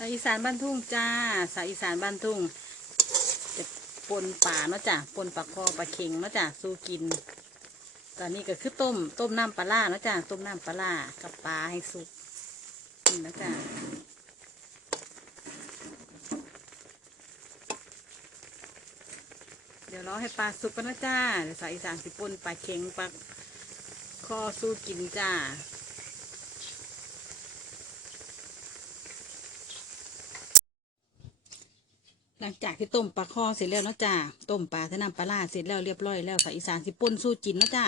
สายอีสานบ้านทุ่งจ้า สายอีสานบ้านทุ่ง จะปนป่าเนาะจ้ะปนปลาคอปลาเข็งเนาะจ้ะสู้กิน ตอนนี้ก็คือต้ม ต้มน้ำปลาล่าเนาะจ้ะต้มน้ำปลาล่ากับปลาให้สุกนี่นะจ้ะเดี๋ยวรอให้ปลาสุกกันนะจ้าเดี๋ยวสายอีสานสิปนปลาเข็งปลาคอสู้กินจ้า หลังจากที่ต้มปลาคอเสร็จแล้วเนาะจ้าต้มปลาทน้ำปลาล่าเสร็จแล้วเรียบร้อยแล้วสายอีสานสิป่นสู้จินเนาะจ้า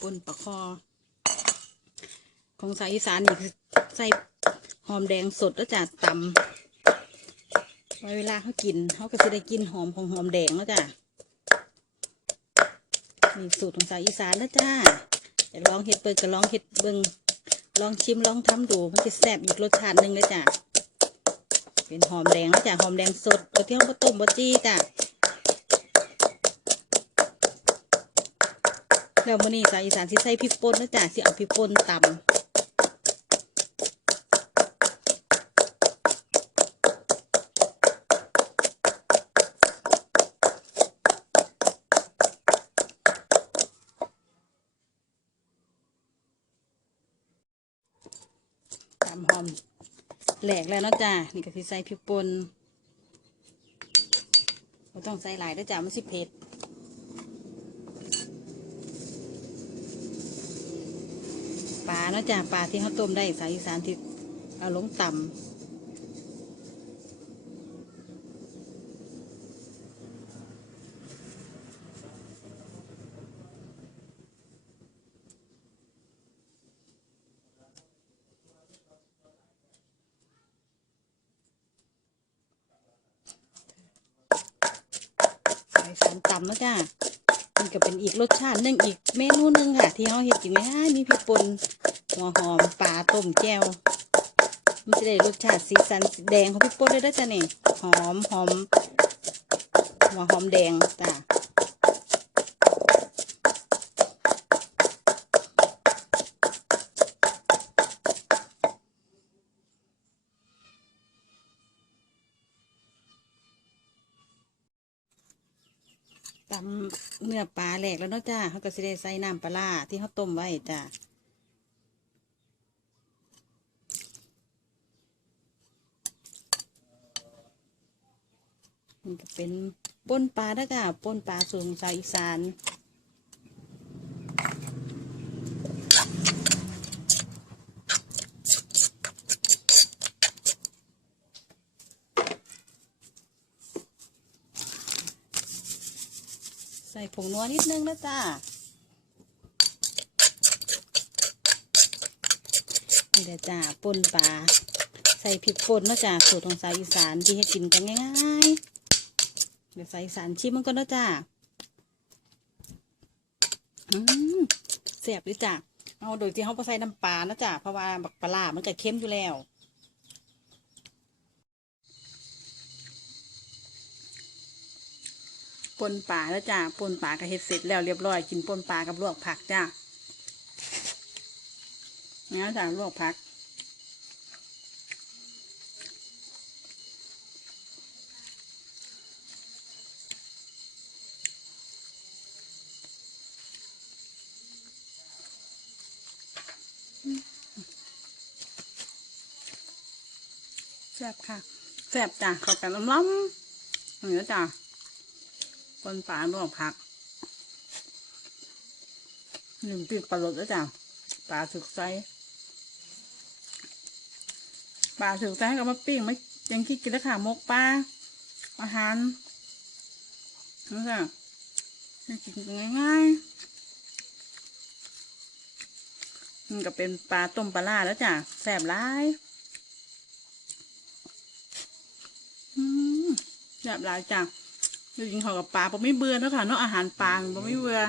ป่นปลาคอ ของสายอีสานนี่คือใส่หอมแดงสดแล้วจ้าตำไว้เวลาเขากินเขาก็จะได้กินหอมของหอมแดงแล้วจ้านี่สูตรของสายอีสานแล้วจ้าจะลองเห็ดเปิดก็ลองเห็ดเบิงลองชิมลองทำดูมันจะแซ่บอีกรสชาติหนึ่งเลยจ้า เป็นหอมแดงนะจ้ะหอมแดงสดตัวที่เขาบ่ต้มบ่จี้จ้ะแล้วมื้อนี้สายอีสานสิใส่พริกป่นนะจ้ะสิเอาพริกป่นตำตำหอม แหลกแล้วเนาะจ้านี่ก็คือใส่พริกป่นเราต้องใส่หลายด้วยจ้ามันสิเผ็ดปลาเนาะจ้าปลาที่เขาต้มได้สายอีสานที่เอาลงต่ำ สายอีสามต่ำเนาะจ้านี่ก็เป็นอีกรสชาติหนึ่งอีกเมนูหนึ่งค่ะ ที่เขาเห็ดกินง่ายมีพริกป่นหัวหอมปลาต้มแจ่วมันจะได้รสชาติสีสันสแดงของพริกป่นเลยนะจ้ะเนี่ยหอมหอมหัวหอมแดงจ้า ตำเนื้อปลาแหลกแล้วเนาะจ้าเขาก็สิได้ใส่น้ำปลาที่เขาต้มไว้จ้ามันก็เป็นป้นปลาด้วจ้าป้นปลาสูงสายอีสาน ใส่ผงนัวนิดนึงนะจ้านี่แหละจ้าป่นปลาใส่พริกป่นนะจ้าสูตรของสายอีสานที่ให้กินกันง่ายๆเดี๋ยวใส่อีสานชิมมันก็นะจ้าอืมเสียบเลยจ้ะเอาโดยที่เขาบ่ใส่น้ำปลานะจ้ะเพราะว่าบักปลาร้ามันก็เค็มอยู่แล้ว ปนปลาแล้วจ้ะปนปลาก็เฮ็ดเสร็จแล้วเรียบร้อยกินปนปลากับลวกผักจ้ะนะจ้ะลวกผักแซ่บค่ะแซ่บจ้ะข้ากันล้ำๆอย่างนี้จ้ะ ปนปลาลวกผักหนึ่งปีกปลาหลดแล้วจ้ะปลาถึกไซปลาถึกไซก็มาปิ้งไม่ยังคิดกินแล้วค่ะมกปลาอาหารนี่จ้ะกินง่ายๆมันก็เป็นปลาต้มปลาล่าแล้วจ้ะแซ่บร้ายอืมแบบหลายจ้ะ จะกินข้าวกับปลาผมไม่เบื่อแล้วค่ะเนาะอาหารปลาผมไม่เบื่อ